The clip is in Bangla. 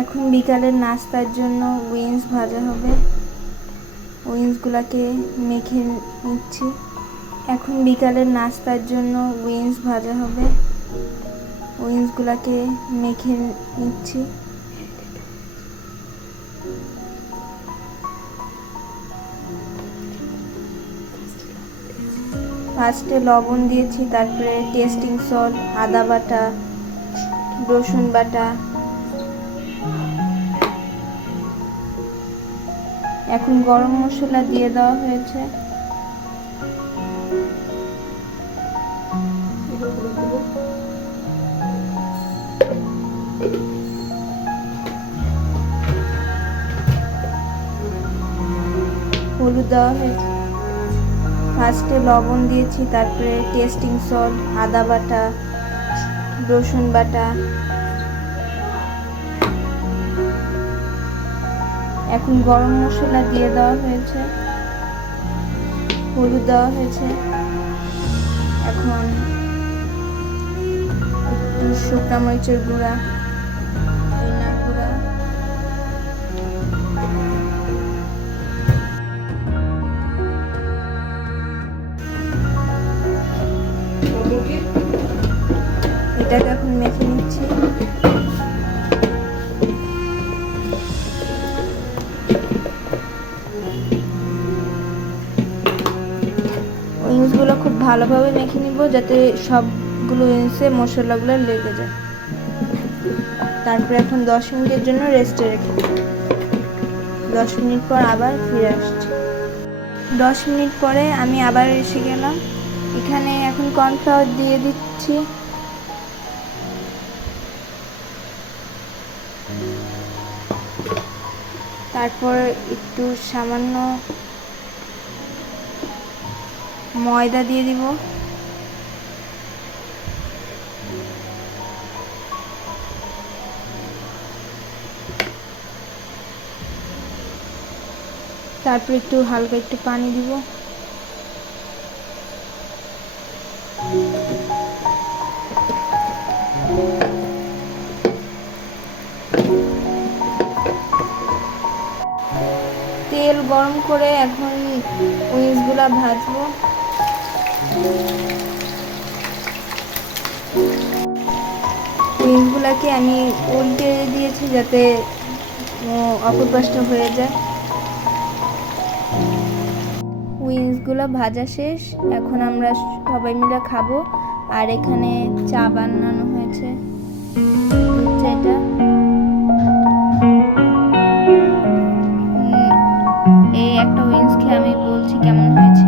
এখন বিকালের নাস্তার জন্য উইংস ভাজা হবে। উইংসগুলোকে মেখে নিচ্ছি। এখন বিকালের নাস্তার জন্য উইংস ভাজা হবে। উইংসগুলোকে মেখে নিচ্ছি। ফার্স্টে লবণ দিয়েছি, তারপরে টেস্টিং সল্ট, আদা বাটা, রসুন বাটা। এখন গরম মশলা দিয়ে দেওয়া হয়েছে। হলুদ দেওয়া হয়েছে। ফার্স্টে লবণ দিয়েছি, তারপরে টেস্টিং সল্ট, আদা বাটা, রসুন বাটা। এখন গরম মশলা দিয়ে দেওয়া হয়েছে, হলুদ দেওয়া হয়েছে। এখন একটু শুকনা মরিচের গুঁড়া, ধনিয়া গুঁড়া, এটাকে এখন মেখে নিচ্ছি। উইংসগুলো খুব ভালোভাবে মেখে নিব, যাতে সবগুলো উইংসে মশলাগুলো লেগে যায়। তারপরে এখন 10 মিনিটের জন্য রেস্টে রেখে দেব। 10 মিনিট পর আবার ফিরে আসছি। 10 মিনিট পরে আমি আবার এসে গেলাম। এখানে এখন কর্নফ্লাওয়ার দিয়ে দিচ্ছি। তারপর একটু সামান্য ময়দা দিয়ে দিব। তারপর একটু হালকা একটু পানি দিব। তেল গরম করে এখন উইংসগুলা ভাজবো। উইংসগুলাকে আমি উল্টে দিয়েছি যাতে অপর পাশটা হয়ে যায়। উইংসগুলো ভাজা শেষ। এখন আমরা সবাই মিলে খাবো। আর এখানে চা বানানো হয়েছে, দুধ চাটা। এই একটা উইংস খেয়ে আমি বলছি কেমন হয়েছে।